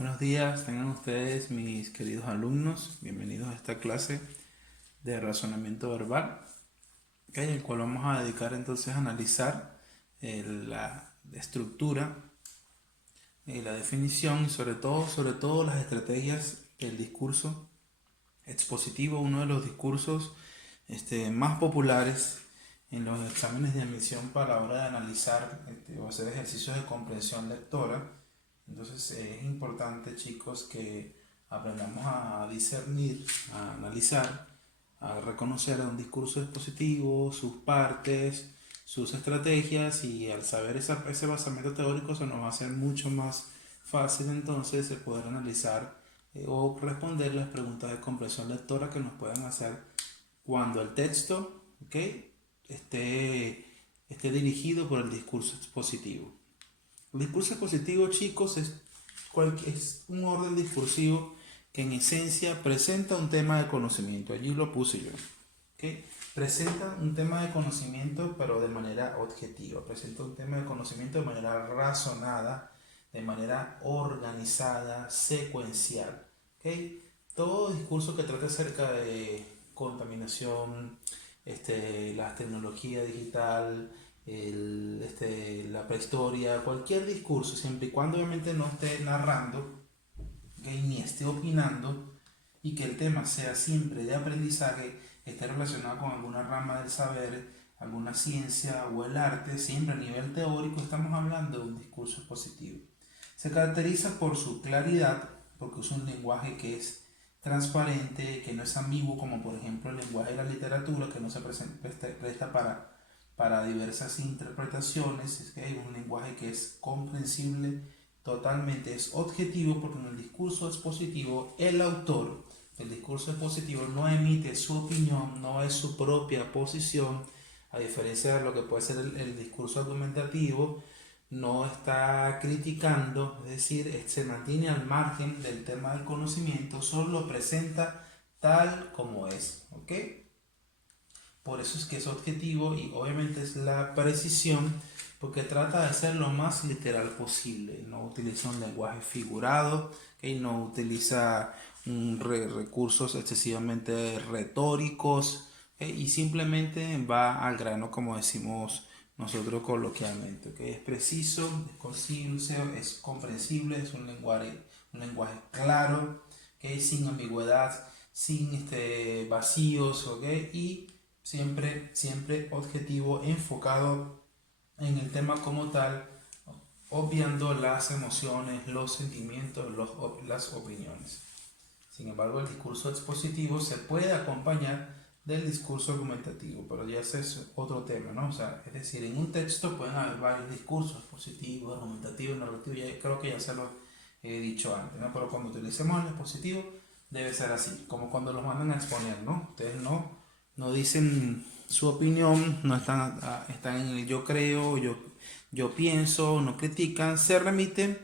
Buenos días, tengan ustedes mis queridos alumnos, bienvenidos a esta clase de razonamiento verbal, en el cual vamos a dedicar entonces a analizar la estructura, la definición y sobre todo las estrategias del discurso expositivo, uno de los discursos más populares en los exámenes de admisión para la hora de analizar o hacer ejercicios de comprensión lectora. Entonces es importante, chicos, que aprendamos a discernir, a analizar, a reconocer un discurso expositivo, sus partes, sus estrategias, y al saber ese basamento teórico se nos va a hacer mucho más fácil entonces el poder analizar o responder las preguntas de comprensión lectora que nos puedan hacer cuando el texto, ¿ok?, esté dirigido por el discurso expositivo. El discurso expositivo, chicos, es un orden discursivo que en esencia presenta un tema de conocimiento. Allí lo puse yo. ¿Okay? Presenta un tema de conocimiento, pero de manera objetiva. Presenta un tema de conocimiento de manera razonada, de manera organizada, secuencial. ¿Okay? Todo discurso que trate acerca de contaminación, la tecnología digital, la prehistoria, cualquier discurso, siempre y cuando obviamente no esté narrando, ¿okay?, ni esté opinando, y que el tema sea siempre de aprendizaje, esté relacionado con alguna rama del saber, alguna ciencia o el arte, siempre a nivel teórico, estamos hablando de un discurso expositivo. Se caracteriza por su claridad, porque es un lenguaje que es transparente, que no es ambiguo, como por ejemplo el lenguaje de la literatura, que no se presta para diversas interpretaciones. Es que hay un lenguaje que es comprensible totalmente, es objetivo, porque en el discurso expositivo el autor del discurso expositivo no emite su opinión, no es su propia posición, a diferencia de lo que puede ser el discurso argumentativo. No está criticando, es decir, se mantiene al margen del tema del conocimiento, solo lo presenta tal como es, ¿ok? Por eso es que es objetivo, y obviamente es la precisión, porque trata de ser lo más literal posible. No utiliza un lenguaje figurado, ¿okay? No utiliza recursos excesivamente retóricos, ¿okay? Y simplemente va al grano, como decimos nosotros coloquialmente, ¿okay? Es preciso, es conciso, es comprensible, es un lenguaje claro, ¿okay?, sin ambigüedad, sin vacíos, ¿okay? Y siempre objetivo, enfocado en el tema como tal, obviando las emociones, los sentimientos, las opiniones. Sin embargo, el discurso expositivo se puede acompañar del discurso argumentativo, pero ya ese es otro tema, ¿no? O sea, es decir, en un texto pueden haber varios discursos: positivos, argumentativos, narrativos. Ya creo que ya se lo he dicho antes, ¿no? Pero cuando utilicemos el expositivo debe ser así, como cuando los mandan a exponer, ¿no? Ustedes no dicen su opinión, no están en el yo creo, yo pienso, no critican, se remiten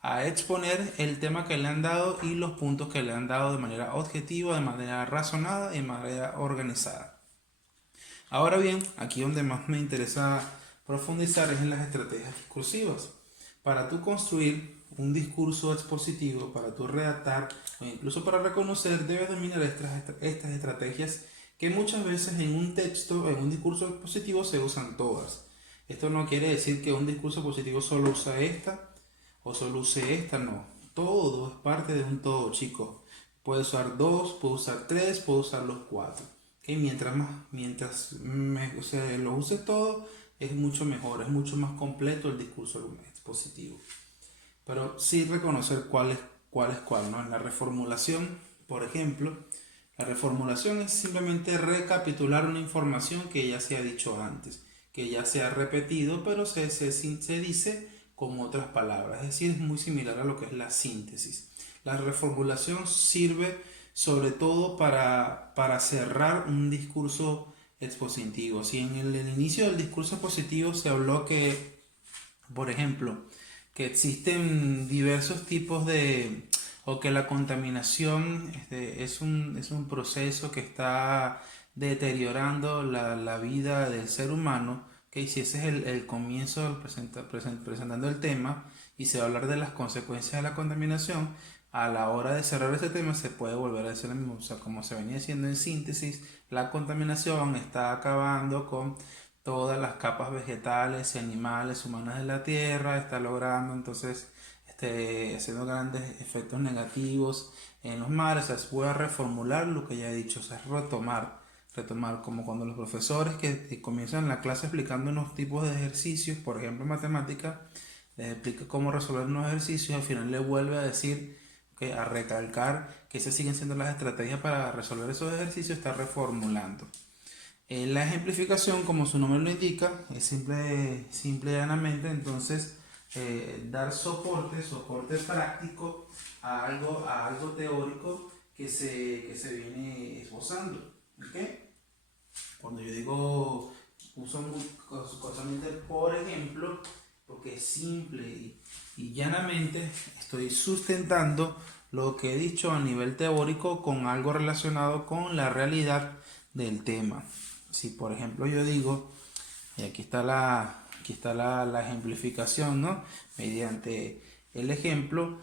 a exponer el tema que le han dado y los puntos que le han dado de manera objetiva, de manera razonada y de manera organizada. Ahora bien, aquí donde más me interesa profundizar es en las estrategias discursivas. Para tú construir un discurso expositivo, para tú redactar o incluso para reconocer, debes dominar estas estrategias, que muchas veces en un texto, en un discurso expositivo, se usan todas. Esto no quiere decir que un discurso positivo solo usa esta o solo use esta, no. Todo es parte de un todo, chicos. Puede usar dos, puede usar tres, puede usar los cuatro. ¿Okay? O sea, lo use todo, es mucho mejor, es mucho más completo el discurso expositivo. Pero sí reconocer cuál es cuál, ¿no? En la reformulación, por ejemplo, la reformulación es simplemente recapitular una información que ya se ha dicho antes, que ya se ha repetido, pero se dice con otras palabras. Es decir, es muy similar a lo que es la síntesis. La reformulación sirve sobre todo para cerrar un discurso expositivo. Si en el inicio del discurso expositivo se habló que, por ejemplo, que existen diversos tipos o que la contaminación es un proceso que está deteriorando la vida del ser humano, que si ese es el comienzo presentando el tema, y se va a hablar de las consecuencias de la contaminación, a la hora de cerrar ese tema se puede volver a decir lo mismo. O sea, como se venía diciendo en síntesis, la contaminación está acabando con todas las capas vegetales y animales humanas de la Tierra, está logrando entonces haciendo grandes efectos negativos en los mares. O sea, se puede reformular lo que ya he dicho, o sea, es retomar como cuando los profesores que comienzan la clase explicando unos tipos de ejercicios, por ejemplo en matemática, les explica cómo resolver unos ejercicios, al final le vuelve a decir, a recalcar que esas siguen siendo las estrategias para resolver esos ejercicios, está reformulando. La ejemplificación, como su nombre lo indica, es simple y llanamente entonces dar soporte práctico a algo teórico que se viene esbozando. ¿Okay? Cuando yo digo, uso constantemente por ejemplo, porque es simple y llanamente estoy sustentando lo que he dicho a nivel teórico con algo relacionado con la realidad del tema. Si por ejemplo yo digo, y aquí está la ejemplificación, ¿no? Mediante el ejemplo,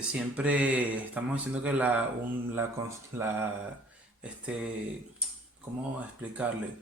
siempre estamos diciendo que ¿cómo explicarle?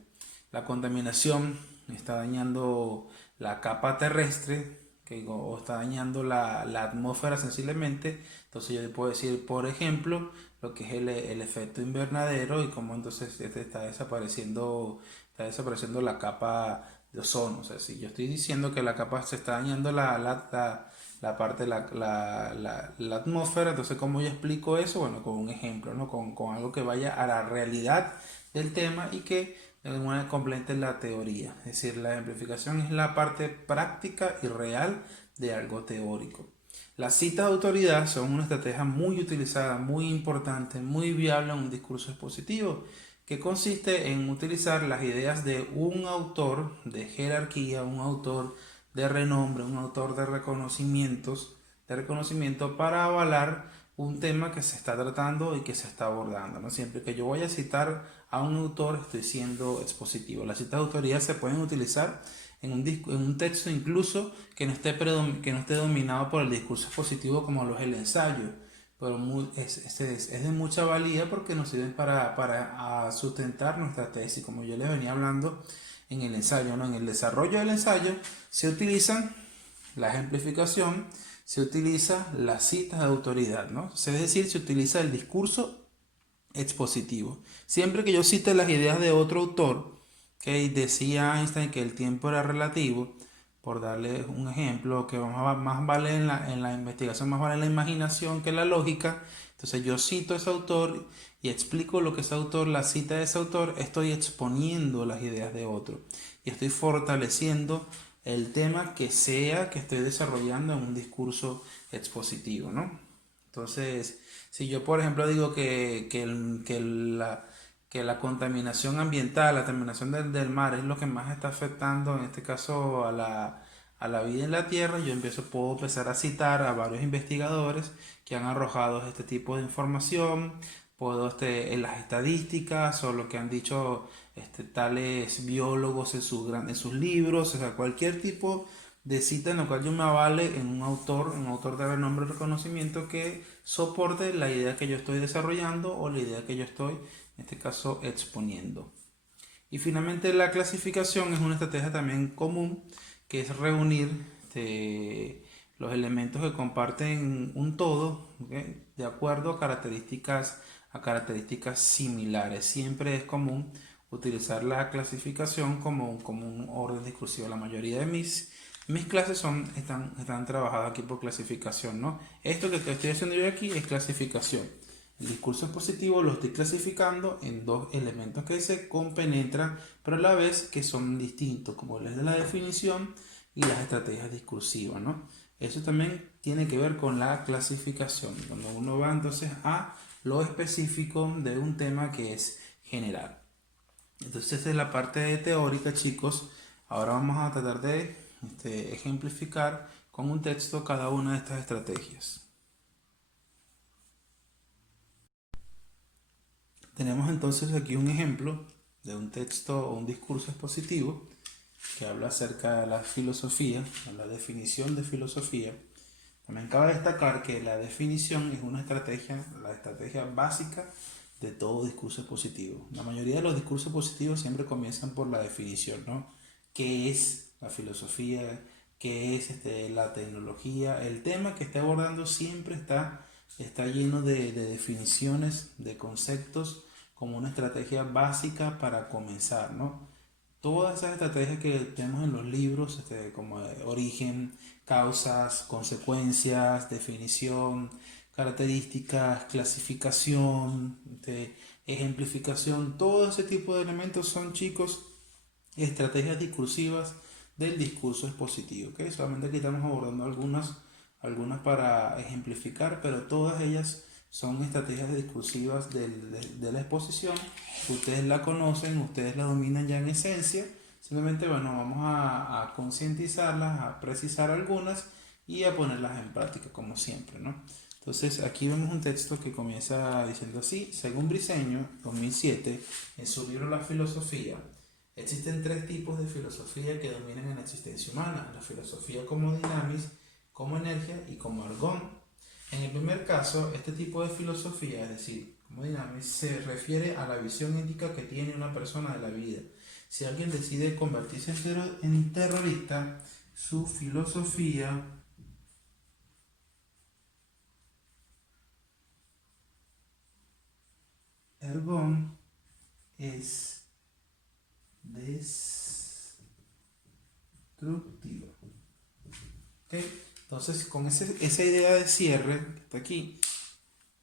La contaminación está dañando la capa terrestre, o está dañando la atmósfera sensiblemente. Entonces yo puedo decir, por ejemplo, lo que es el efecto invernadero y cómo entonces está desapareciendo la capa de ozono. O sea, si yo estoy diciendo que la capa se está dañando la parte, la atmósfera, entonces ¿cómo yo explico eso? Bueno, con un ejemplo, ¿no? Con algo que vaya a la realidad del tema y que de alguna manera complete la teoría. Es decir, la ejemplificación es la parte práctica y real de algo teórico. Las citas de autoridad son una estrategia muy utilizada, muy importante, muy viable en un discurso expositivo, que consiste en utilizar las ideas de un autor de jerarquía, un autor de renombre, un autor de reconocimiento para avalar un tema que se está tratando y que se está abordando, ¿no? Siempre que yo voy a citar a un autor, estoy siendo expositivo. Las citas de autoridad se pueden utilizar en un texto incluso que no esté dominado por el discurso expositivo como lo es el ensayo, pero es de mucha valía porque nos sirven para sustentar nuestra tesis, como yo les venía hablando en el ensayo, ¿no? En el desarrollo del ensayo se utilizan la ejemplificación, se utiliza las citas de autoridad, ¿no? Es decir, se utiliza el discurso expositivo. Siempre que yo cite las ideas de otro autor, que decía Einstein que el tiempo era relativo, por darle un ejemplo, que más vale en la investigación, más vale la imaginación que la lógica. Entonces yo cito a ese autor y explico lo que ese autor, la cita de ese autor, estoy exponiendo las ideas de otro y estoy fortaleciendo el tema que sea que estoy desarrollando en un discurso expositivo, ¿no? Entonces, si yo, por ejemplo, digo que la contaminación ambiental, la contaminación del mar es lo que más está afectando, en este caso, a la vida en la Tierra, puedo empezar a citar a varios investigadores que han arrojado este tipo de información, en las estadísticas o lo que han dicho tales biólogos en sus libros, o sea, cualquier tipo de cita en la cual yo me avale en un autor de renombre y reconocimiento que soporte la idea que yo estoy desarrollando o la idea que yo estoy, en este caso, exponiendo. Y finalmente la clasificación es una estrategia también común, que es reunir los elementos que comparten un todo, ¿okay? De acuerdo a características similares. Siempre es común utilizar la clasificación como un orden discursivo. La mayoría de mis clases están trabajadas aquí por clasificación, ¿no? Esto que estoy haciendo yo aquí es clasificación. El discurso expositivo lo estoy clasificando en dos elementos que se compenetran, pero a la vez que son distintos, como es de la definición y las estrategias discursivas, ¿no? Eso también tiene que ver con la clasificación, cuando uno va entonces a lo específico de un tema que es general. Entonces esa es la parte teórica, chicos. Ahora vamos a tratar de ejemplificar con un texto cada una de estas estrategias. Tenemos entonces aquí un ejemplo de un texto o un discurso expositivo que habla acerca de la filosofía, de la definición de filosofía. También cabe destacar que la definición es una estrategia, la estrategia básica de todo discurso expositivo. La mayoría de los discursos expositivos siempre comienzan por la definición, ¿no? ¿Qué es la filosofía? ¿Qué es la tecnología? El tema que está abordando siempre está lleno de definiciones, de conceptos, como una estrategia básica para comenzar, ¿no? Todas esas estrategias que tenemos en los libros, como origen, causas, consecuencias, definición, características, clasificación, ejemplificación, todo ese tipo de elementos son, chicos, estrategias discursivas del discurso expositivo, ¿ok? Solamente aquí estamos abordando algunas para ejemplificar, pero todas ellas son estrategias discursivas de la exposición. Ustedes la conocen, ustedes la dominan ya en esencia. Simplemente, bueno, vamos a concientizarlas, a precisar algunas y a ponerlas en práctica, como siempre, ¿no? Entonces, aquí vemos un texto que comienza diciendo así: según Briceño, 2007, en su libro La filosofía, existen tres tipos de filosofía que dominan en la existencia humana: la filosofía como dinamis, como energía y como argón. En el primer caso, este tipo de filosofía, es decir, como dinamis, se refiere a la visión ética que tiene una persona de la vida. Si alguien decide convertirse en terrorista, su filosofía ergon es destructiva. ¿Okay? Entonces, con esa idea de cierre que está aquí,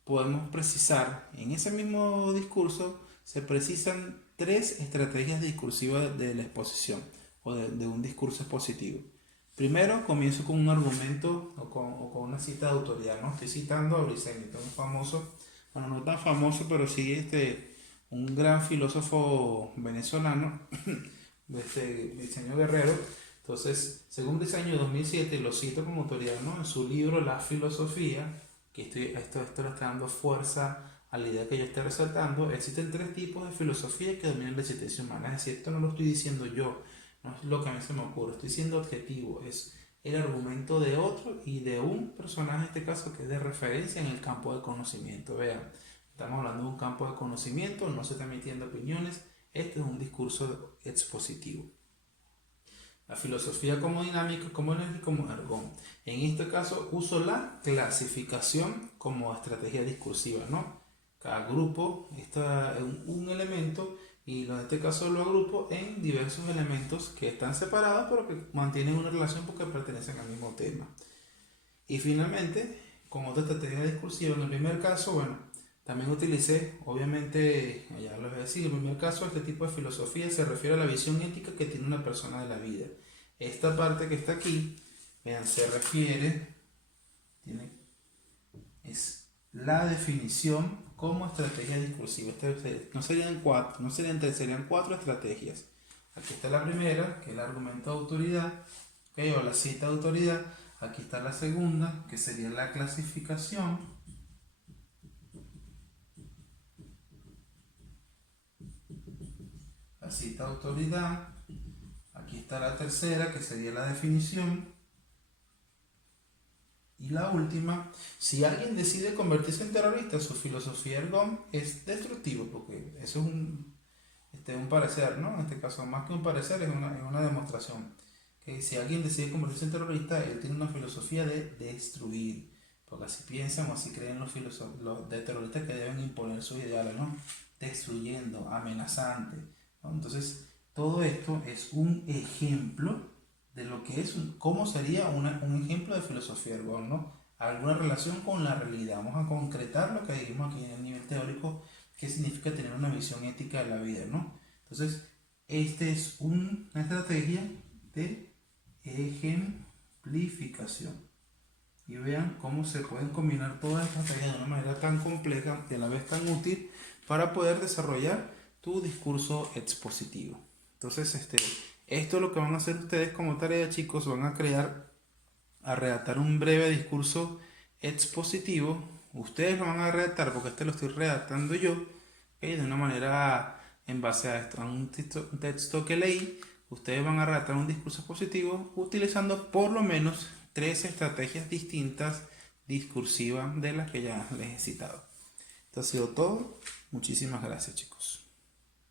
podemos precisar, en ese mismo discurso, se precisan tres estrategias discursivas de la exposición o de un discurso expositivo. Primero, comienzo con un argumento o con una cita de autoridad, ¿no? Estoy citando a Briceño, un famoso, bueno, no tan famoso, pero sí un gran filósofo venezolano, Briceño Guerrero. Entonces, según Briceño 2007, lo cito como autoridad, ¿no? En su libro La filosofía, que esto le está dando fuerza a la idea que yo estoy resaltando. Existen tres tipos de filosofía que dominan la existencia humana. Es decir, esto no lo estoy diciendo yo, no es lo que a mí se me ocurre, estoy siendo objetivo, es el argumento de otro y de un personaje, en este caso, que es de referencia en el campo de conocimiento. Vean, estamos hablando de un campo de conocimiento, no se está emitiendo opiniones, este es un discurso expositivo. La filosofía como dinámica, como energía y como ergón. En este caso uso la clasificación como estrategia discursiva, ¿no? Cada grupo está en un elemento y en este caso lo agrupo en diversos elementos que están separados pero que mantienen una relación porque pertenecen al mismo tema. Y finalmente, con otra estrategia discursiva, en el primer caso, bueno, también utilicé, obviamente, ya lo voy a decir, en el primer caso este tipo de filosofía se refiere a la visión ética que tiene una persona de la vida. Esta parte que está aquí, vean, se refiere, es la definición como estrategia discursiva. No serían cuatro, no serían tres, serían cuatro estrategias. Aquí está la primera, que es el argumento de autoridad, ¿okay? O la cita de autoridad. Aquí está la segunda, que sería la clasificación. La cita de autoridad. Aquí está la tercera, que sería la definición. Y la última, si alguien decide convertirse en terrorista, su filosofía ergon es destructiva, porque eso es un parecer, ¿no? En este caso, más que un parecer, es una demostración. Que si alguien decide convertirse en terrorista, él tiene una filosofía de destruir, porque así piensan o así creen los de terroristas que deben imponer sus ideales, ¿no? Destruyendo, amenazante, ¿no? Entonces, todo esto es un ejemplo de lo que es, cómo sería un ejemplo de filosofía ergon, ¿no? Alguna relación con la realidad. Vamos a concretar lo que dijimos aquí en el nivel teórico, qué significa tener una visión ética de la vida, ¿no? Entonces, esta es una estrategia de ejemplificación. Y vean cómo se pueden combinar todas estas tareas de una manera tan compleja y a la vez tan útil para poder desarrollar tu discurso expositivo. Entonces, esto es lo que van a hacer ustedes como tarea, chicos. Van a redactar un breve discurso expositivo. Ustedes lo van a redactar porque lo estoy redactando yo, ¿okay? De una manera en base a esto, a un texto que leí. Ustedes van a redactar un discurso expositivo utilizando por lo menos 3 estrategias distintas discursivas de las que ya les he citado. Esto ha sido todo. Muchísimas gracias, chicos.